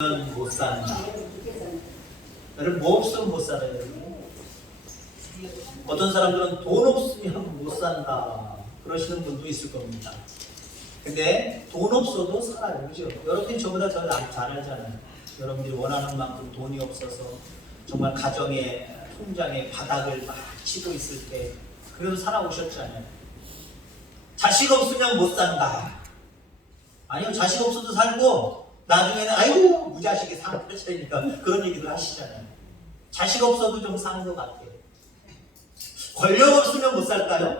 못 산다. 여러분 뭐 없으면 못 살아요. 어떤 사람들은 돈 없으면 못 산다 그러시는 분도 있을 겁니다. 근데 돈 없어도 살아요. 그죠? 여러분이 저보다 더 잘 알잖아요. 여러분들이 원하는 만큼 돈이 없어서 정말 가정의 통장에 바닥을 막 치고 있을 때 그래도 살아오셨잖아요. 자식 없으면 못 산다. 아니요, 자식 없어도 살고 나중에는 아이고 무자식이 상처니까 그런 얘기도 하시잖아요. 자식 없어도 좀 사는 것 같아요. 권력 없으면 못 살까요?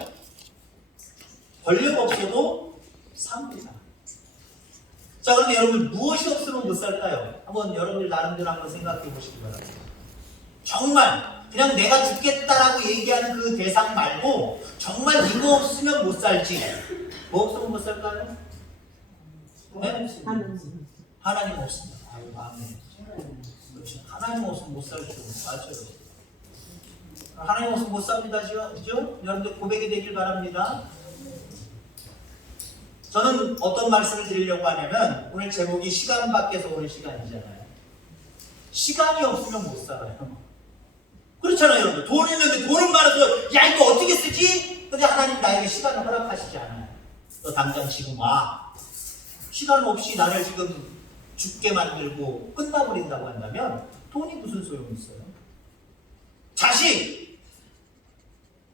권력 없어도 삽니다. 자, 그런데 여러분 무엇이 없으면 못 살까요? 한번 여러분들 나름대로 한번 생각해 보시기 바랍니다. 정말 그냥 내가 죽겠다라고 얘기하는 그 대상 말고 정말 이거 없으면 못 살지. 뭐 없으면 못 살까요? 네? 하나님 없습니다. 아유, 아멘. 그렇죠. 하나님 없으면 못 살죠. 맞아요. 하나님 없으면 못 삽니다. 그죠? 여러분들 고백이 되길 바랍니다. 저는 어떤 말씀을 드리려고 하냐면 오늘 제목이 시간 밖에서 오는 시간이잖아요. 시간이 없으면 못 살아요. 그렇잖아요, 여러분. 돈 있는데 돈은 많아서 야 이거 어떻게 쓰지? 근데 하나님 나에게 시간을 허락하시지 않아요. 너 당장 지금 와. 시간 없이 나를 지금 죽게 만들고 끝나버린다고 한다면 돈이 무슨 소용이 있어요? 자식!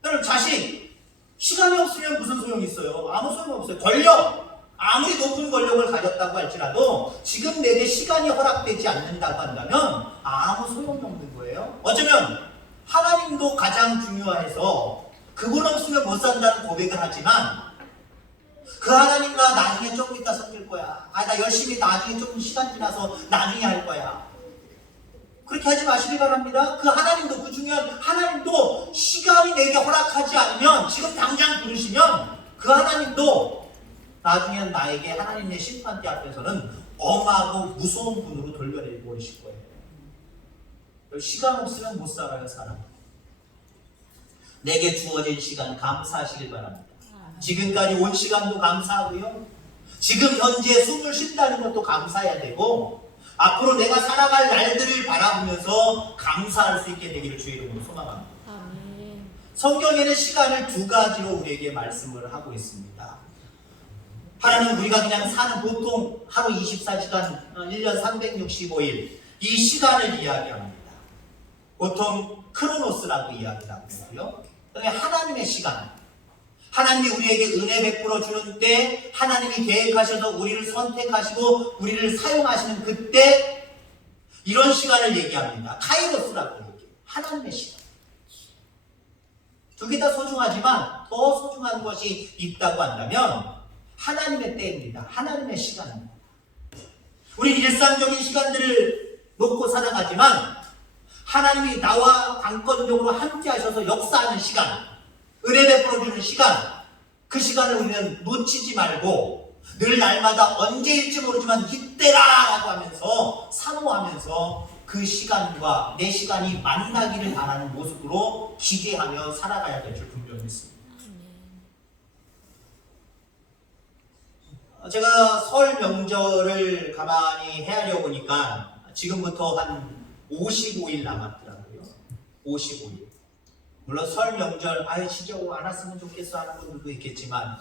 여러분 자식! 시간이 없으면 무슨 소용이 있어요? 아무 소용 없어요. 권력! 아무리 높은 권력을 가졌다고 할지라도 지금 내게 시간이 허락되지 않는다고 한다면 아무 소용이 없는 거예요. 어쩌면 하나님도 가장 중요해서 그분 없으면 못 산다는 고백을 하지만 그 하나님 나 나중에 조금 이따 섬길 거야. 나 열심히 나중에 좀 시간 지나서 나중에 할 거야. 그렇게 하지 마시기 바랍니다. 그 하나님도 그 중요한 하나님도 시간이 내게 허락하지 않으면 지금 당장 부르시면 그 하나님도 나중에 나에게 하나님의 심판대 앞에서는 엄하고 무서운 분으로 돌려내고 오실 거예요. 시간 없으면 못 살아요, 사람. 내게 주어진 시간 감사하시길 바랍니다. 지금까지 온 시간도 감사하고요. 지금 현재 숨을 쉰다는 것도 감사해야 되고 앞으로 내가 살아갈 날들을 바라보면서 감사할 수 있게 되기를 주의 이름으로 소망합니다. 아멘. 성경에는 시간을 두 가지로 우리에게 말씀을 하고 있습니다. 하나는 우리가 그냥 사는 보통 하루 24시간, 1년 365일 이 시간을 이야기합니다. 보통 크로노스라고 이야기를 하고요. 그다음에 하나님의 시간. 하나님이 우리에게 은혜 베풀어 주는 때 하나님이 계획하셔서 우리를 선택하시고 우리를 사용하시는 그때 이런 시간을 얘기합니다. 카이로스라고 얘기해요. 하나님의 시간. 두 개 다 소중하지만 더 소중한 것이 있다고 한다면 하나님의 때입니다. 하나님의 시간입니다. 우리 일상적인 시간들을 놓고 살아가지만 하나님이 나와 관건적으로 함께 하셔서 역사하는 시간, 은혜 베풀어주는 시간, 그 시간을 우리는 놓치지 말고 늘 날마다 언제일지 모르지만 이때라라고 하면서 사모하면서 그 시간과 내 시간이 만나기를 바라는 모습으로 기대하며 살아가야 될 줄 분명히 믿습니다. 제가 설 명절을 가만히 헤아려 보니까 지금부터 한 55일 남았더라고요. 55일. 물론 설 명절 진짜 안 왔으면 좋겠어 하는 분들도 있겠지만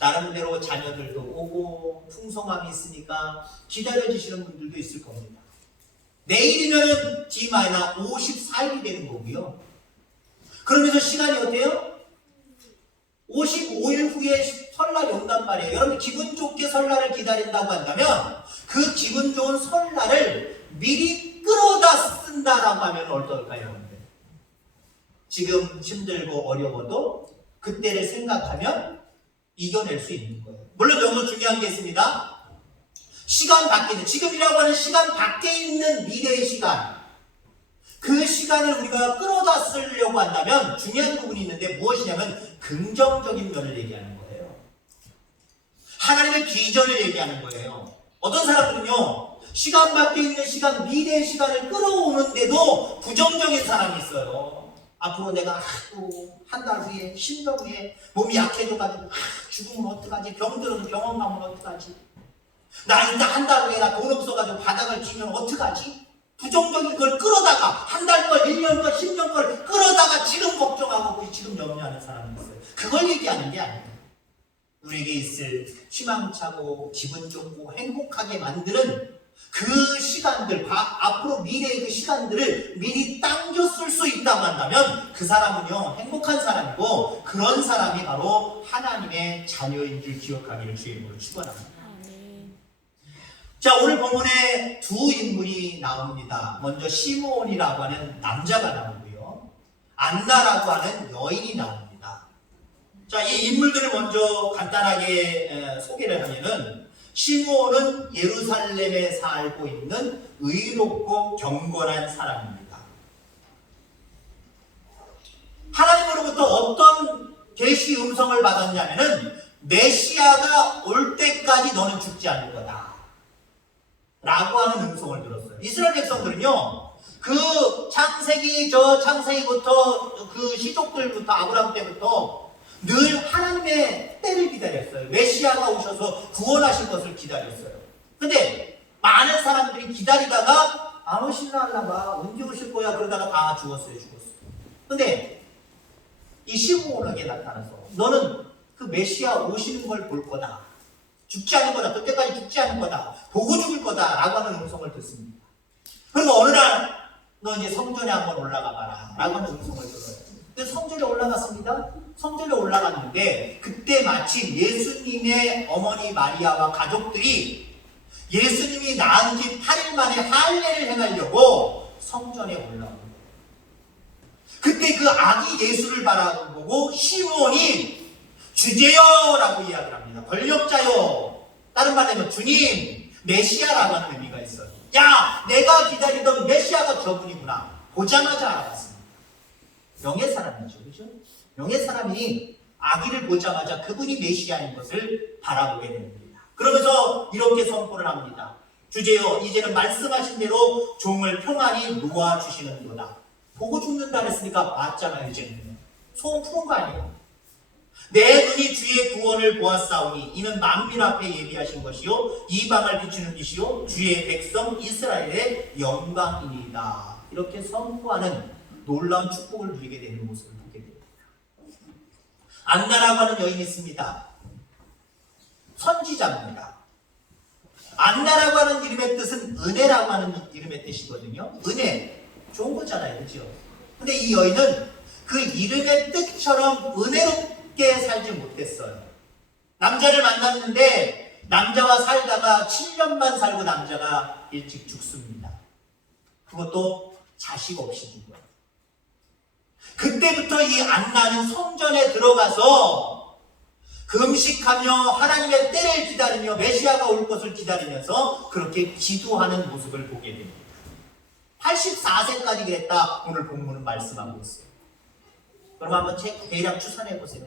나름대로 자녀들도 오고 풍성함이 있으니까 기다려주시는 분들도 있을 겁니다. 내일이면 D-54일이 되는 거고요. 그러면서 시간이 어때요? 55일 후에 설날이 온단 말이에요. 여러분 기분 좋게 설날을 기다린다고 한다면 그 기분 좋은 설날을 미리 끌어다 쓴다라고 하면 어떨까요? 지금 힘들고 어려워도 그때를 생각하면 이겨낼 수 있는 거예요. 물론 여기서 중요한 게 있습니다. 시간 밖에 있는, 지금이라고 하는 시간 밖에 있는 미래의 시간, 그 시간을 우리가 끌어다 쓰려고 한다면 중요한 부분이 있는데 무엇이냐면 긍정적인 면을 얘기하는 거예요. 하나님의 비전을 얘기하는 거예요. 어떤 사람들은요, 시간 밖에 있는 시간, 미래의 시간을 끌어오는데도 부정적인 사람이 있어요. 앞으로 내가 한 달 후에 10년 후에 몸이 약해져가지고 죽으면 어떡하지? 병들어서 병원 가면 어떡하지? 나 일단 한 달 후에 나 돈 없어가지고 바닥을 치면 어떡하지? 부정적인 걸 끌어다가 한 달 걸, 1년 걸, 10년 걸 끌어다가 지금 걱정하고 지금 염려하는 사람이 있어요. 그걸 얘기하는 게 아니에요. 우리에게 있을 희망차고 기분 좋고 행복하게 만드는 그 시간들, 앞으로 미래의 그 시간들을 미리 당겨 쓸 수 있다고 한다면 그 사람은요 행복한 사람이고, 그런 사람이 바로 하나님의 자녀인 줄 기억하기를 주의 이름으로 축원합니다. 자, 오늘 본문에 두 인물이 나옵니다. 먼저 시므온이라고 하는 남자가 나오고요, 안나라고 하는 여인이 나옵니다. 자, 이 인물들을 먼저 간단하게 소개를 하면은, 시므온은 예루살렘에 살고 있는 의롭고 경건한 사람입니다. 하나님으로부터 어떤 계시 음성을 받았냐면은, 메시아가 올 때까지 너는 죽지 않을 거다 라고 하는 음성을 들었어요. 이스라엘 백성들은요, 그 창세기부터 그 시족들부터 아브라함 때부터 늘 하나님의 때를 기다렸어요. 메시아가 오셔서 구원하실 것을 기다렸어요. 근데 많은 사람들이 기다리다가 안 오실라 하려봐, 언제 오실 거야 그러다가 다 죽었어요. 근데 이 시므온에게 나타나서 너는 그 메시아 오시는 걸 볼 거다, 죽지 않을 거다, 그때까지 죽지 않을 거다, 보고 죽을 거다 라고 하는 음성을 듣습니다. 그리고 어느 날 너 이제 성전에 한번 올라가 봐라 라고 하는 음성을 들어요. 근데 성전에 올라갔습니다. 성전에 올라갔는데 그때 마침 예수님의 어머니 마리아와 가족들이 예수님이 낳은 지 8일 만에 할례를 행하려고 성전에 올라옵니다. 그때 그 아기 예수를 바라보고 시므온이 주제여라고 이야기를 합니다. 권력자여, 다른 말로 주님, 메시아라고 하는 의미가 있어요. 야, 내가 기다리던 메시아가 저분이구나. 보자마자 알아봤습니다. 명예사람이죠, 그렇죠? 명예사람이 아기를 보자마자 그분이 메시아인 것을 바라보게 됩니다. 그러면서 이렇게 선포를 합니다. 주제여, 이제는 말씀하신 대로 종을 평안히 놓아주시는도다. 보고 죽는다 그랬으니까 맞잖아요. 이제는 소원 푸는 거 아니에요? 내 눈이 주의 구원을 보았사오니 이는 만민 앞에 예비하신 것이요 이방을 비추는 빛이요 주의 백성 이스라엘의 영광이니이다. 이렇게 선포하는 놀라운 축복을 누리게 되는 모습을 보게 됩니다. 안나라고 하는 여인이 있습니다. 선지자입니다. 안나라고 하는 이름의 뜻은 은혜라고 하는 이름의 뜻이거든요. 은혜, 좋은 거잖아요, 그렇죠? 근데 이 여인은 그 이름의 뜻처럼 은혜롭게 살지 못했어요. 남자를 만났는데 남자와 살다가 7년만 살고 남자가 일찍 죽습니다. 그것도 자식 없이 죽어요. 그때부터 이 안나는 성전에 들어가서 금식하며 하나님의 때를 기다리며 메시아가 올 것을 기다리면서 그렇게 기도하는 모습을 보게 됩니다. 84세까지 그랬다 오늘 본문은 말씀하고 있어요. 그럼 한번 대략 추산해 보세요.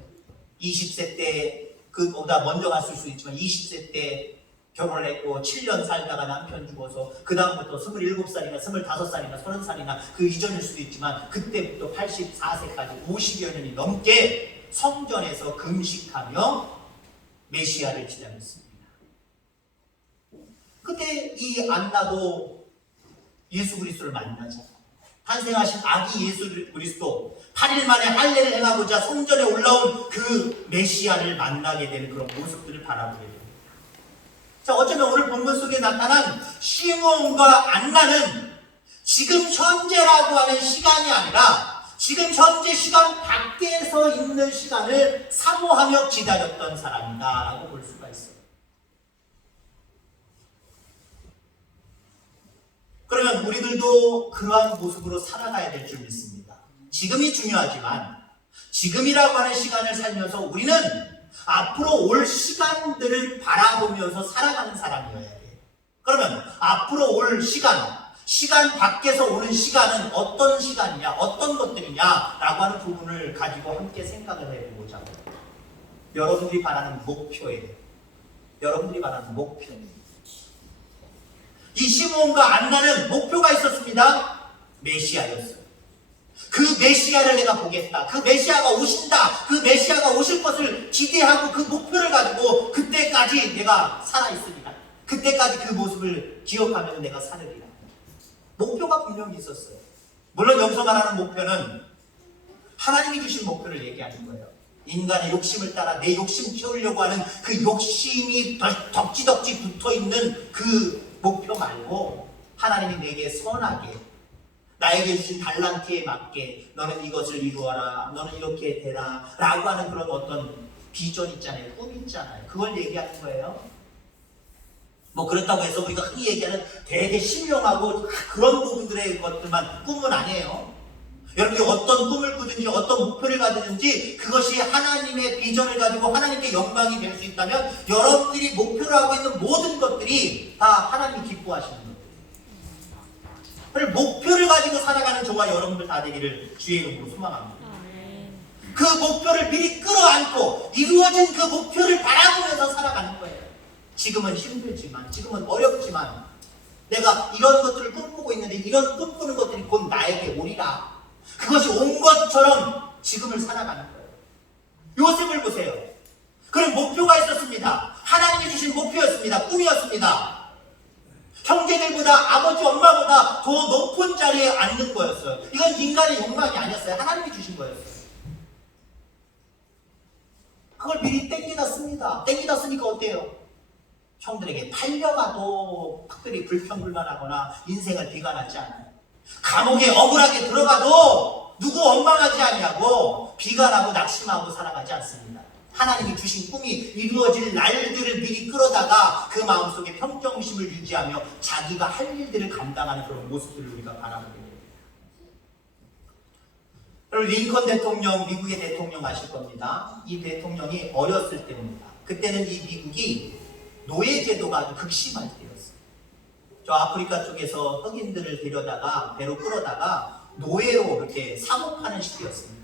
20세 때, 그보다 먼저 갔을 수 있지만 20세 때 결혼을 했고 7년 살다가 남편 죽어서 그 다음부터 27살이나 25살이나 30살이나 그 이전일 수도 있지만 그때부터 84세까지 50여 년이 넘게 성전에서 금식하며 메시아를 기다렸습니다. 그때 이 안나도 예수 그리스도를 만나잖아요. 탄생하신 아기 예수 그리스도 8일 만에 할례를 행하고자 성전에 올라온 그 메시아를 만나게 되는 그런 모습들을 바라보게 됩니다. 자, 어쩌면 오늘 본문 속에 나타난 시므온과 안나는 지금 현재라고 하는 시간이 아니라 지금 현재 시간 밖에서 있는 시간을 사모하며 기다렸던 사람이다 라고 볼 수가 있어요. 그러면 우리들도 그러한 모습으로 살아가야 될 줄 믿습니다. 지금이 중요하지만 지금이라고 하는 시간을 살면서 우리는 앞으로 올 시간들을 바라보면서 살아가는 사람이어야 돼요. 그러면 앞으로 올 시간 밖에서 오는 시간은 어떤 시간이냐, 어떤 것들이냐라고 하는 부분을 가지고 함께 생각을 해보자. 여러분들이 바라는 목표예요. 여러분들이 바라는 목표. 이 시므온과 안나는 목표가 있었습니다. 메시아였어요. 그 메시아를 내가 보겠다. 그 메시아가 오신다. 그 메시아가 오실 것을 기대하고 그 목표를 가지고 그때까지 내가 살아있으리라. 그때까지 그 모습을 기억하면서 내가 살으리라. 목표가 분명히 있었어요. 물론 여기서 말하는 목표는 하나님이 주신 목표를 얘기하는 거예요. 인간의 욕심을 따라 내 욕심 채우려고 하는 그 욕심이 덕지덕지 붙어있는 그 목표 말고, 하나님이 내게 선하게 나에게 주신 달란트에 맞게 너는 이것을 이루어라, 너는 이렇게 되라 라고 하는 그런 어떤 비전 있잖아요. 꿈 있잖아요. 그걸 얘기하는 거예요. 뭐 그렇다고 해서 우리가 흔히 얘기하는 되게 신령하고 그런 부분들의 것들만 꿈은 아니에요. 여러분이 어떤 꿈을 꾸든지 어떤 목표를 가지든지 그것이 하나님의 비전을 가지고 하나님께 영광이 될 수 있다면 여러분들이 목표로 하고 있는 모든 것들이 다 하나님이 기뻐하시는 거예요. 그래서 목표를 가지고 살아가는 저와 여러분들 다 되기를 주의 이름으로 소망합니다. 그 목표를 미리 끌어안고 이루어진 그 목표를 바라보면서 살아가는 거예요. 지금은 힘들지만, 지금은 어렵지만 내가 이런 것들을 꿈꾸고 있는데 이런 꿈꾸는 것들이 곧 나에게 오리라. 그것이 온 것처럼 지금을 살아가는 거예요. 요셉을 보세요. 그런 목표가 있었습니다. 하나님이 주신 목표였습니다. 꿈이었습니다. 형제들보다 아버지 엄마보다 더 높은 자리에 앉는 거였어요. 이건 인간의 욕망이 아니었어요. 하나님이 주신 거였어요. 그걸 미리 땡기다 씁니다. 땡기다 쓰니까 어때요? 형들에게 팔려가도 특별히 불평불만하거나 인생을 비관하지 않아요. 감옥에 억울하게 들어가도 누구 원망하지 아니하고 비관하고 낙심하고 살아가지 않습니다. 하나님이 주신 꿈이 이루어질 날들을 미리 끌어다가 그 마음속에 평정심을 유지하며 자기가 할 일들을 감당하는 그런 모습들을 우리가 바라보게 됩니다. 여러분, 링컨 대통령, 미국의 대통령 아실 겁니다. 이 대통령이 어렸을 때입니다. 그때는 이 미국이 노예제도가 아주 극심할 때였어요. 저 아프리카 쪽에서 흑인들을 데려다가 배로 끌어다가 노예로 이렇게 사목하는 시기였습니다.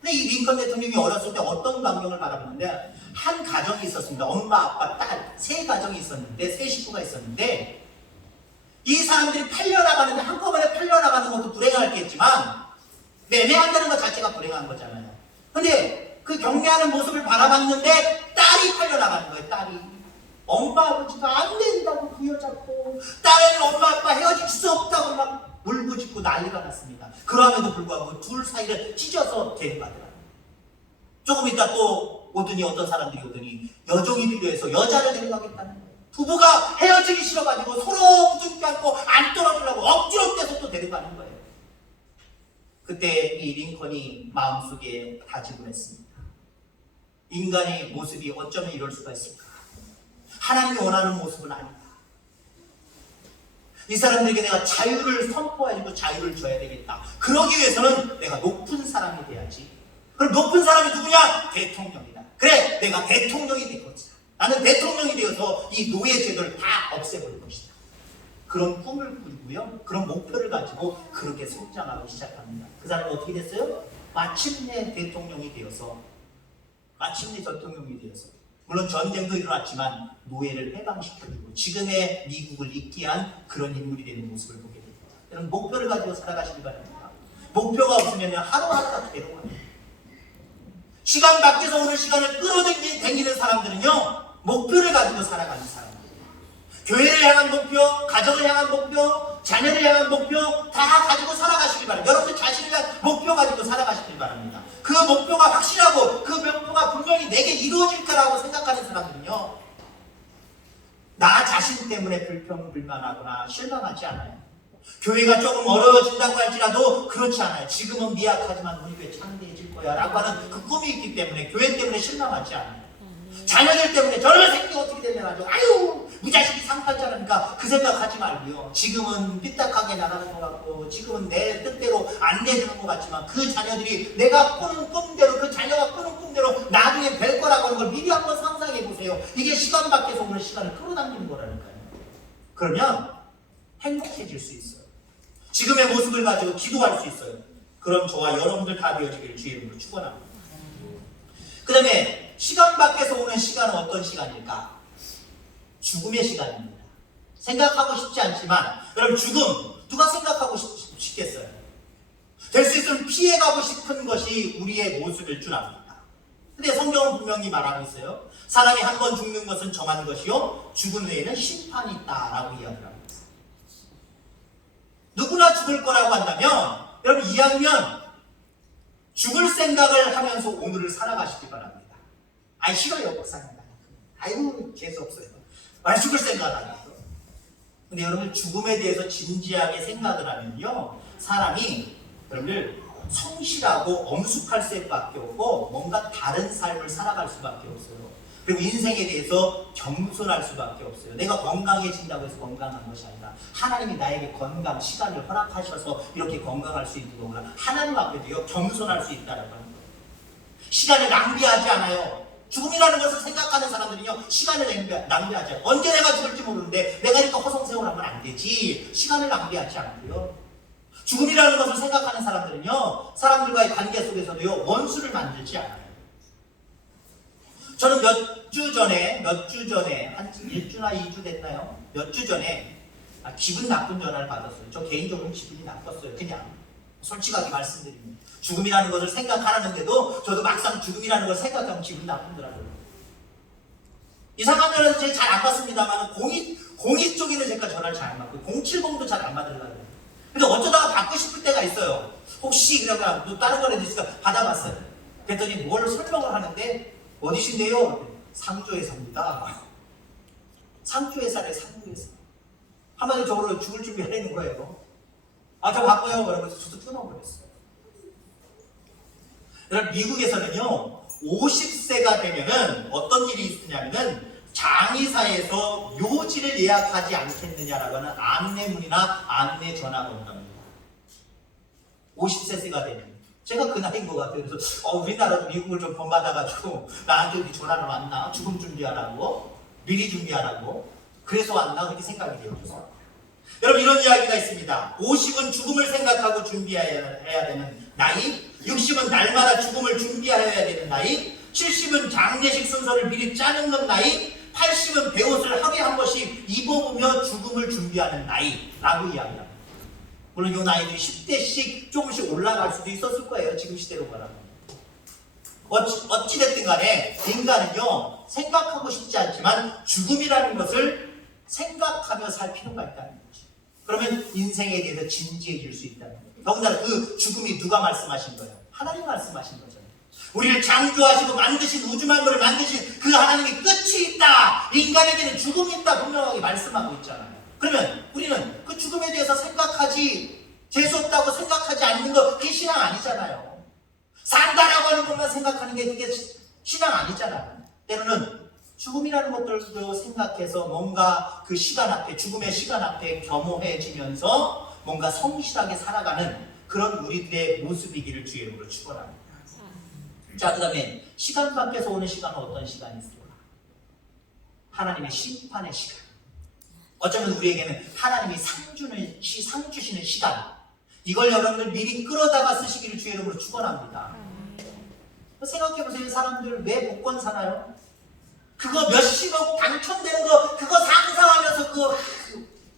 근데 이 링컨 대통령이 어렸을 때 어떤 광경을 바라보는데, 한 가정이 있었습니다. 엄마, 아빠, 딸, 세 가정이 있었는데, 세 식구가 있었는데, 이 사람들이 팔려나가는데 한꺼번에 팔려나가는 것도 불행했겠지만 매매한다는 것 자체가 불행한 거잖아요. 근데 그 경매하는 모습을 바라봤는데 딸이 팔려나가는 거예요. 딸이. 엄마 아버지가 안 된다고 부여잡고, 딸은 엄마 아빠 헤어질 수 없다고 막 울부짖고 난리가 났습니다. 그럼에도 불구하고 둘 사이를 찢어서 데려가더라고요. 조금 있다 또 오더니 어떤 사람들이 오더니 여종이 필요해서 여자를 데려가겠다는 거예요. 부부가 헤어지기 싫어가지고 서로 부둥켜 안고 안 떨어지려고 억지로 떼서 또 데려가는 거예요. 그때 이 링컨이 마음속에 다짐을 했습니다. 인간의 모습이 어쩌면 이럴 수가 있을까? 하나님이 원하는 모습은 아니다. 이 사람들에게 내가 자유를 선포해주고 자유를 줘야 되겠다. 그러기 위해서는 내가 높은 사람이 돼야지. 그럼 높은 사람이 누구냐? 대통령이다. 그래, 내가 대통령이 될 것이다. 나는 대통령이 되어서 이 노예 제도를 다 없애버릴 것이다. 그런 꿈을 꾸고요. 그런 목표를 가지고 그렇게 성장하기 시작합니다. 그 사람은 어떻게 됐어요? 마침내 대통령이 되어서, 물론 전쟁도 일어났지만 노예를 해방시켜주고 지금의 미국을 잇게 한 그런 인물이 되는 모습을 보게 됩니다. 여러분, 목표를 가지고 살아가시기 바랍니다. 목표가 없으면 하루하루가 괴로워요. 시간 밖에서 오는 시간을 끌어당기는 사람들은요, 목표를 가지고 살아가는 사람들이에요. 교회를 향한 목표, 가정을 향한 목표, 자녀를 향한 목표 다 가지고 살아가시길 바랍니다. 여러분들 자신을 위한 목표 가지고 살아가시길 바랍니다. 그 목표가 확실하고 그 목표가 분명히 내게 이루어질 거라고 생각하는 사람들은요, 나 자신 때문에 불평불만하거나 실망하지 않아요. 교회가 조금 어려워진다고 할지라도 그렇지 않아요. 지금은 미약하지만 우리 교회 창대해질 거야 라고 하는 그 꿈이 있기 때문에 교회 때문에 실망하지 않아요. 자녀들 때문에 저런 새끼 어떻게 되면 아주 아유 무자식이 상팔자라니까 그 생각하지 말고요. 지금은 삐딱하게 나가는 것 같고 지금은 내 뜻대로 안 되는 것 같지만 그 자녀들이 내가 꾸는 꿈대로, 그 자녀가 꾸는 꿈대로 나중에 될 거라고 하는 걸 미리 한번 상상해 보세요. 이게 시간 밖에서 오는 시간을 끌어당기는 거라니까요. 그러면 행복해질 수 있어요. 지금의 모습을 가지고 기도할 수 있어요. 그럼 저와 여러분들 다 되어지기를 주의 이름으로 축원합니다. 그 다음에 시간 밖에서 오는 시간은 어떤 시간일까? 죽음의 시간입니다. 생각하고 싶지 않지만 여러분, 죽음 누가 생각하고 싶겠어요? 될 수 있으면 피해가고 싶은 것이 우리의 모습일 줄 압니다. 근데 성경은 분명히 말하고 있어요. 사람이 한 번 죽는 것은 정한 것이요 죽은 후에는 심판이 있다라고 이야기합니다. 누구나 죽을 거라고 한다면 여러분 이왕이면 죽을 생각을 하면서 오늘을 살아가시기 바랍니다. 아이 싫어요 목사님. 아이고 재수없어요. 아 죽을 생각 안 해요. 근데 여러분 죽음에 대해서 진지하게 생각을 하면요 사람이 여러분들 성실하고 엄숙할 수밖에 없고 뭔가 다른 삶을 살아갈 수밖에 없어요. 그리고 인생에 대해서 겸손할 수밖에 없어요. 내가 건강해진다고 해서 건강한 것이 아니라 하나님이 나에게 건강, 시간을 허락하셔서 이렇게 건강할 수 있는 거구나. 하나님 앞에도요 겸손할 수 있다는 거예요. 시간을 낭비하지 않아요. 죽음이라는 것을 생각하는 사람들은요 시간을 낭비하지 않아요. 언제 내가 죽을지 모르는데 내가 이렇게 허송세월하면 안 되지. 시간을 낭비하지 않고요. 죽음이라는 것을 생각하는 사람들은요 사람들과의 관계 속에서도요 원수를 만들지 않아요. 저는 몇 주 전에 한 1주나 2주 됐나요? 몇 주 전에 기분 나쁜 전화를 받았어요. 저 개인적으로 기분이 나빴어요. 그냥 솔직하게 말씀드리면 죽음이라는 것을 생각하는데도 저도 막상 죽음이라는 걸 생각하면 기분 나쁘더라고요. 이상한 전화는 제가 잘 안 받습니다만 02 쪽에는 제가 전화를 잘 안 받고 070도 잘 안 받으려고. 근데 어쩌다가 받고 싶을 때가 있어요. 혹시 그러니까 또 다른 거라도 있으니까 받아봤어요. 그랬더니 뭘 설명을 하는데 어디신데요? 상조회사입니다. 상조회사래 상조회사. 한마디로 저로 죽을 준비하려는 거예요. 아 저 바빠요. 그러면서 저도 끊어버렸어요. 여러분 미국에서는요 50세가 되면은 어떤 일이 있느냐면은 장의사에서 묘지를 예약하지 않겠느냐라고 하는 안내문이나 안내 전화가 온답니다. 50세가 되면. 제가 그 나이인 것 같아요. 그래서 우리나라도 미국을 좀 본받아가지고 나한테 여기 전화를 왔나? 죽음 준비하라고? 미리 준비하라고? 그래서 왔나? 그렇게 생각이 돼요. 여러분 이런 이야기가 있습니다. 50은 죽음을 생각하고 준비해야 되는 나이, 60은 날마다 죽음을 준비해야 되는 나이, 70은 장례식 순서를 미리 짜는 나이, 80은 배옷을 하루에 한 번씩 입어보며 죽음을 준비하는 나이라고 이야기합니다. 물론 이 나이들이 10대씩 조금씩 올라갈 수도 있었을 거예요. 지금 시대로 말하면. 어찌됐든 간에 인간은요 생각하고 싶지 않지만 죽음이라는 것을 생각하며 살 필요가 있다는 거죠. 그러면 인생에 대해서 진지해질 수 있다는 거예요. 더군다나 그 죽음이 누가 말씀하신 거예요? 하나님 말씀하신 거잖아요. 우리를 창조하시고 만드신 우주 만물을 만드신 그 하나님이 끝이 있다. 인간에게는 죽음이 있다 분명하게 말씀하고 있잖아요. 그러면 우리는 그 죽음에 대해서 생각하지 재수없다고 생각하지 않는 거 그게 신앙 아니잖아요. 산다라고 하는 것만 생각하는 게 그게 신앙 아니잖아요. 때로는 죽음이라는 것들도 생각해서 뭔가 그 시간 앞에 죽음의 시간 앞에 겸허해지면서 뭔가 성실하게 살아가는 그런 우리들의 모습이기를 주의 이름으로 축원합니다. 자, 그 다음에 시간 밖에서 오는 시간은 어떤 시간이 있을까? 하나님의 심판의 시간. 어쩌면 우리에게는 하나님이 상 주시는 시간, 이걸 여러분들 미리 끌어다가 쓰시기를 주의 이름으로 축원합니다. 생각해보세요. 사람들 왜 복권 사나요? 그거 몇십억 당첨되는 거 그거 상상하면서 그거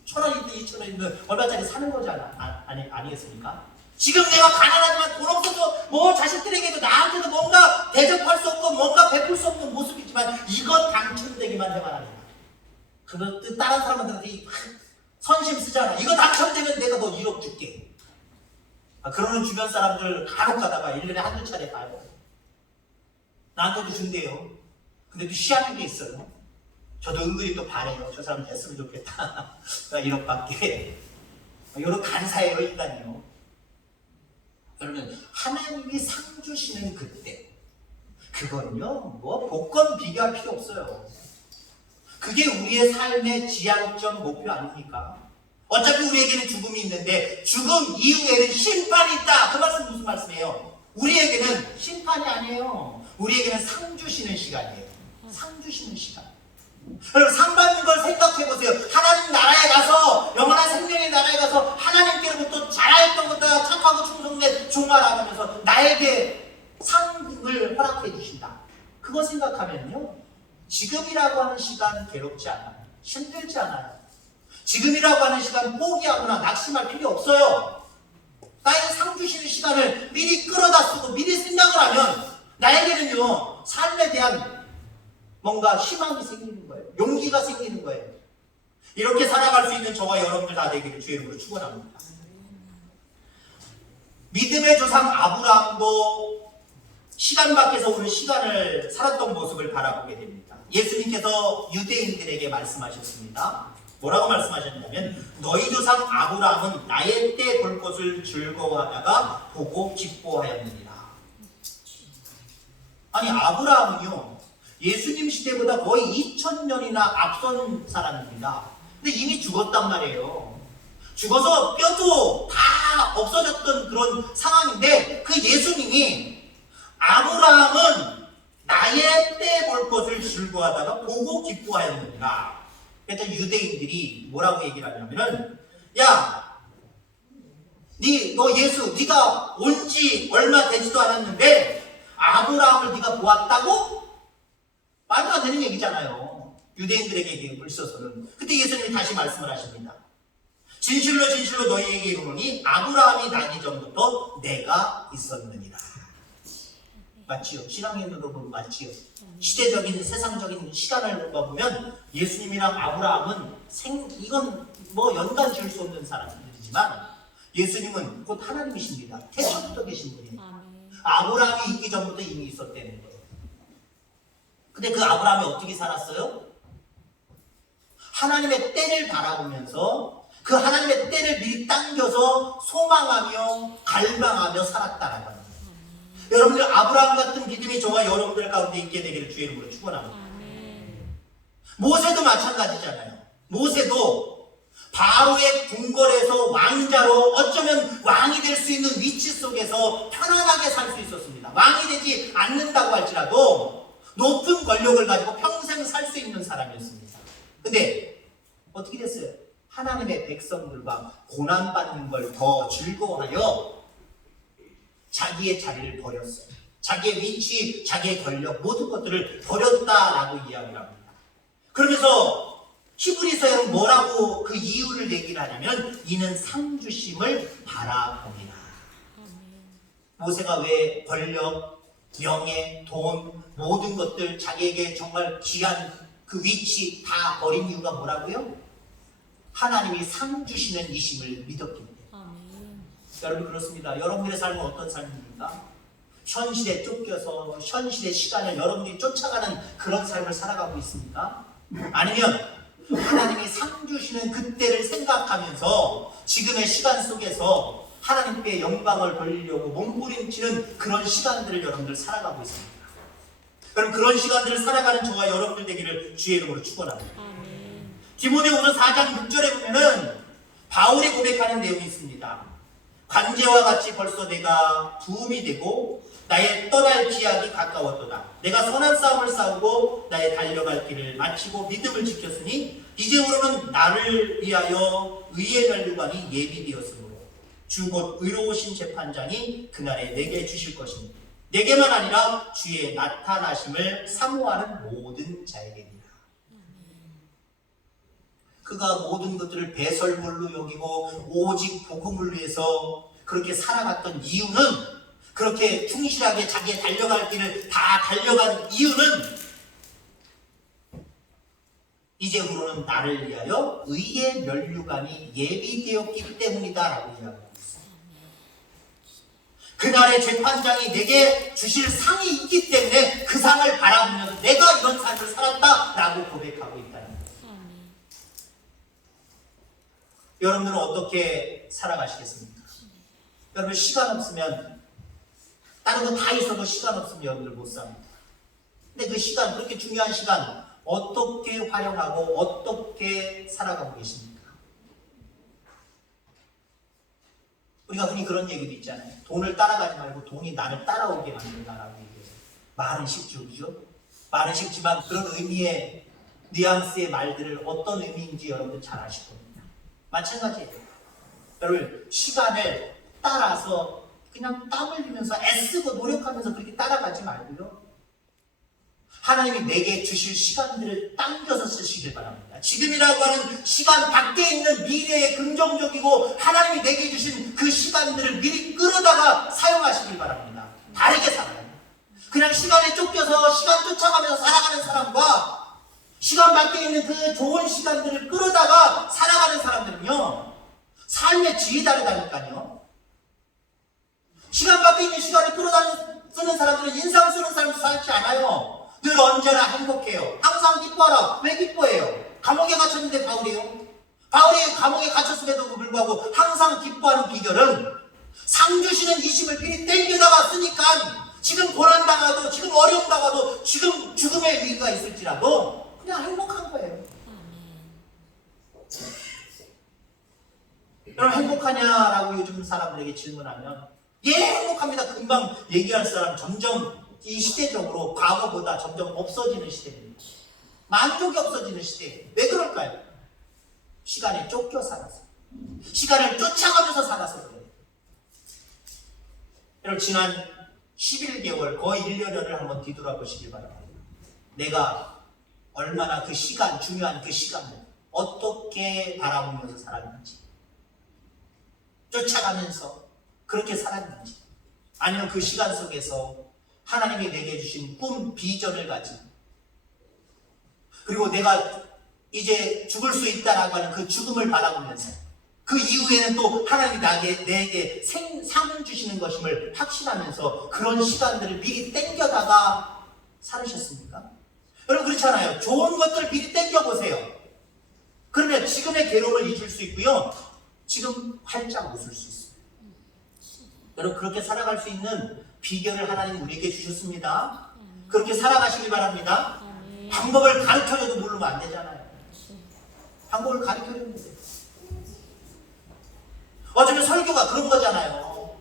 1,000원이든 2,000원이든 얼마짜리 사는 거잖아. 아니겠습니까? 지금 내가 가난하지만 돈 없어서 뭐 자식들에게도 나한테도 뭔가 대접할 수 없고 뭔가 베풀 수 없는 모습이지만 이거 당첨되기만 해봐라. 그것도 다른 사람한테 선심 쓰잖아. 이거 당첨되면 내가 너 1억 줄게. 그러는 주변 사람들 간혹 가다가 1년에 한두 차례 가요. 나한테도 준대요. 근데 또 희한한 게 있어요. 저도 은근히 또 바래요. 저 사람 됐으면 좋겠다. 1억밖에. 이런 간사해요, 인간이요. 여러분, 하나님이 상 주시는 그때, 그건요, 뭐 복권 비교할 필요 없어요. 그게 우리의 삶의 지향점 목표 아닙니까? 어차피 우리에게는 죽음이 있는데 죽음 이후에는 심판이 있다. 그 말씀 무슨 말씀이에요? 우리에게는 심판이 아니에요. 우리에게는 상 주시는 시간이에요. 상 주시는 시간. 여러분 상 받는 걸 생각해보세요. 하나님 나라에 가서 영원한 생명의 나라에 가서 하나님께로부터 잘했던 것보다 착하고 충성된 종아라 하면서 나에게 상을 허락해 주신다. 그거 생각하면요 지금이라고 하는 시간 괴롭지 않아요. 힘들지 않아요. 지금이라고 하는 시간 포기하거나 낙심할 필요 없어요. 나에게 상 주시는 시간을 미리 끌어다 쓰고 미리 생각을 하면 나에게는요, 삶에 대한 뭔가 희망이 생기는 거예요. 용기가 생기는 거예요. 이렇게 살아갈 수 있는 저와 여러분들 다 되기를 주의 이름으로 축원합니다. 믿음의 조상 아브라함도 시간 밖에서 오는 시간을 살았던 모습을 바라보게 됩니다. 예수님께서 유대인들에게 말씀하셨습니다. 뭐라고 말씀하셨냐면 너희 조상 아브라함은 나의 때 볼 것을 즐거워하다가 보고 기뻐하였느니라. 아니, 아브라함은요, 예수님 시대보다 거의 2000년이나 앞선 사람입니다. 근데 이미 죽었단 말이에요. 죽어서 뼈도 다 없어졌던 그런 상황인데, 그 예수님이 아브라함은 나의 때 볼 것을 즐거워하다가 보고 기뻐하였느니라. 그래서 유대인들이 뭐라고 얘기를 하냐면은, 야, 너 예수, 네가 온 지 얼마 되지도 않았는데 아브라함을 네가 보았다고? 말도 안 되는 얘기잖아요. 유대인들에게 있어서는. 그때 예수님이 다시 말씀을 하십니다. 진실로 진실로 너희에게 이르노니 아브라함이 나기 전부터 내가 있었느니라. 맞지요? 신앙인으로 보면 맞지요? 시대적인 세상적인 시간을 보면 예수님이랑 아브라함은 이건 뭐 연관 지을 수 없는 사람들이지만 예수님은 곧 하나님이십니다. 태초부터 계신 분이에요. 아브라함이 있기 전부터 이미 있었다는 거예요. 근데 그 아브라함이 어떻게 살았어요? 하나님의 때를 바라보면서 그 하나님의 때를 미리 당겨서 소망하며 갈망하며 살았다라고 합니다. 여러분들, 아브라함 같은 믿음이 저와 여러분들 가운데 있게 되기를 주의 이름으로 축원합니다. 모세도 마찬가지잖아요. 모세도 바로의 궁궐에서 왕자로 어쩌면 왕이 될 수 있는 위치 속에서 편안하게 살 수 있었습니다. 왕이 되지 않는다고 할지라도 높은 권력을 가지고 평생 살 수 있는 사람이었습니다. 근데 어떻게 됐어요? 하나님의 백성들과 고난받는 걸 더 즐거워하여 자기의 자리를 버렸어요. 자기의 위치, 자기의 권력, 모든 것들을 버렸다라고 이야기를 합니다. 그러면서 히브리서에는 뭐라고 그 이유를 얘기를 하냐면 이는 상 주심을 바라봅니다. 모세가 왜 권력, 명예, 돈, 모든 것들 자기에게 정말 귀한 그 위치 다 버린 이유가 뭐라고요? 하나님이 상 주시는 이심을 믿었기 때문에. 여러분, 그렇습니다. 여러분들의 삶은 어떤 삶입니까? 현실에 쫓겨서 현실의 시간을 여러분들이 쫓아가는 그런 삶을 살아가고 있습니까? 아니면 하나님이 상 주시는 그때를 생각하면서 지금의 시간 속에서 하나님께 영광을 돌리려고 몸부림치는 그런 시간들을 여러분들 살아가고 있습니다. 그럼 그런 시간들을 살아가는 저와 여러분들 되기를 주의 이름으로 축원합니다. 디모데후서 4장 6절에 보면은 바울이 고백하는 내용이 있습니다. 관제와 같이 벌써 내가 부음이 되고 나의 떠날 기약이 가까웠도다. 내가 선한 싸움을 싸우고 나의 달려갈 길을 마치고 믿음을 지켰으니 이제부로는 나를 위하여 의의 면류관이 예비되었으므로 주 곧 의로우신 재판장이 그날에 내게 주실 것입니다. 내게만 아니라 주의 나타나심을 사모하는 모든 자에게니라. 그가 모든 것들을 배설물로 여기고 오직 복음을 위해서 그렇게 살아갔던 이유는, 그렇게 충실하게 자기의 달려갈 길을 다 달려간 이유는 이제부로는 나를 위하여 의의 면류관이 예비되었기 때문이다 라고 이야기합니다. 그날의 재판장이 내게 주실 상이 있기 때문에 그 상을 바라보면서 내가 이런 삶을 살았다 라고 고백하고 있다는 거예요. 여러분들은 어떻게 살아가시겠습니까? 여러분, 시간 없으면, 다른 거 다 있어도 시간 없으면 여러분들 못 삽니다. 근데 그 시간, 그렇게 중요한 시간 어떻게 활용하고 어떻게 살아가고 계십니까? 우리가 흔히 그런 얘기도 있잖아요. 돈을 따라가지 말고 돈이 나를 따라오게 만든다라고 얘기해요. 말은 쉽죠, 그죠? 말은 쉽지만 그런 의미의 뉘앙스의 말들을 어떤 의미인지 여러분들 잘 아실 겁니다. 마찬가지예요. 여러분, 시간을 따라서 그냥 땀 흘리면서 애쓰고 노력하면서 그렇게 따라가지 말고요. 하나님이 내게 주실 시간들을 당겨서 쓰시길 바랍니다. 지금이라고 하는 시간 밖에 있는 미래의 긍정적이고 하나님이 내게 주신 그 시간들을 미리 끌어다가 사용하시길 바랍니다. 다르게 살아요. 그냥 시간에 쫓겨서 시간 쫓아가면서 살아가는 사람과 시간 밖에 있는 그 좋은 시간들을 끌어다가 살아가는 사람들은요, 삶의 질이 다르다니까요. 시간 밖에 있는 시간을 쓰는 사람들은 인상 쓰는 삶을 살지 않아요. 늘 언제나 행복해요. 항상 기뻐하라. 왜 기뻐해요? 감옥에 갇혔는데 바울이요. 바울이 감옥에 갇혔음에도 불구하고 항상 기뻐하는 비결은 상 주시는 이 힘을 미리 땡겨다가 쓰니까 지금 고난당하도, 지금 어려움 당하도, 지금 죽음의 위기가 있을지라도 그냥 행복한 거예요. 여러분, 행복하냐라고 요즘 사람들에게 질문하면 예, 행복합니다. 금방 얘기할 사람 점점 이 시대적으로 과거보다 점점 없어지는 시대입니다. 만족이 없어지는 시대. 왜 그럴까요? 시간에 쫓겨 살아서, 시간을 쫓아가면서 살아서 그래요. 여러분, 지난 11개월, 거의 1년여를 한번 뒤돌아보시길 바랍니다. 내가 얼마나 그 시간, 중요한 그 시간을 어떻게 바라보면서 살았는지, 쫓아가면서 그렇게 살았는지, 아니면 그 시간 속에서 하나님이 내게 주신 꿈, 비전을 가진, 그리고 내가 이제 죽을 수 있다라고 하는 그 죽음을 바라보면서 그 이후에는 또 하나님이 내게 상을 주시는 것임을 확신하면서 그런 시간들을 미리 땡겨다가 살으셨습니까? 여러분, 그렇잖아요. 좋은 것들을 미리 땡겨보세요. 그러면 지금의 괴로움을 잊을 수 있고요, 지금 활짝 웃을 수 있어요. 여러분, 그렇게 살아갈 수 있는 비결을 하나님 우리에게 주셨습니다. 그렇게 살아가시길 바랍니다. 방법을 가르쳐줘도 모르면 안 되잖아요. 방법을 가르쳐주면 돼요. 어쩌면 설교가 그런 거잖아요.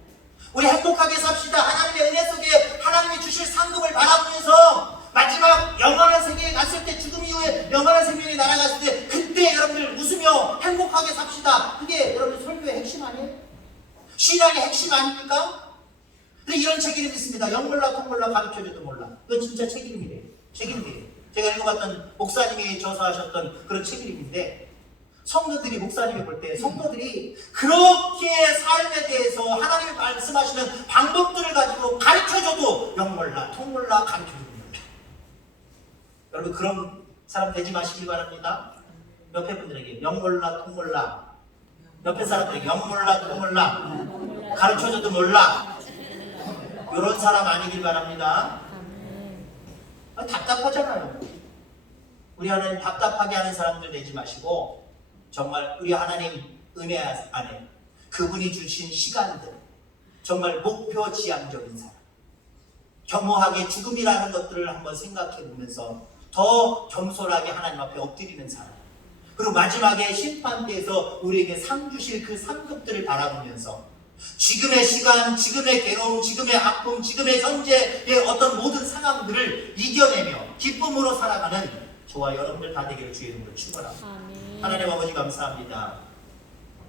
우리 행복하게 삽시다. 하나님의 은혜 속에 하나님이 주실 상급을 바라보면서 마지막 영원한 세계에 갔을 때, 죽음 이후에 영원한 세계에 날아갔을 때 그때 여러분들 웃으며 행복하게 삽시다. 그게 여러분 설교의 핵심 아니에요? 신앙의 핵심 아닙니까? 근데 이런 책 이름이 있습니다. 영 몰라 통 몰라 가르쳐줘도 몰라. 이거 진짜 책 이름이래요. 책 이름이에요. 제가 읽어봤던 목사님이 저서하셨던 그런 책 이름인데, 성도들이, 목사님이 볼 때 성도들이 그렇게 삶에 대해서 하나님이 말씀하시는 방법들을 가지고 가르쳐줘도 영 몰라 통 몰라 가르쳐줘도 몰라. 여러분, 그런 사람 되지 마시길 바랍니다. 옆에 분들에게 영 몰라 통 몰라, 옆에 사람들에게 영 몰라 통 몰라 가르쳐줘도 몰라, 이런 사람 아니길 바랍니다. 답답하잖아요. 우리 하나님 답답하게 하는 사람들 되지 마시고, 정말 우리 하나님 은혜 안에 그분이 주신 시간들, 정말 목표 지향적인 사람, 겸허하게 죽음이라는 것들을 한번 생각해 보면서 더 겸손하게 하나님 앞에 엎드리는 사람, 그리고 마지막에 심판대에서 우리에게 상 주실 그 상급들을 바라보면서 지금의 시간, 지금의 괴로움, 지금의 아픔, 지금의 현재의 어떤 모든 상황들을 이겨내며 기쁨으로 살아가는 저와 여러분들 다 되기를 주의 이름으로 축원합니다. 하나님 아버지, 감사합니다.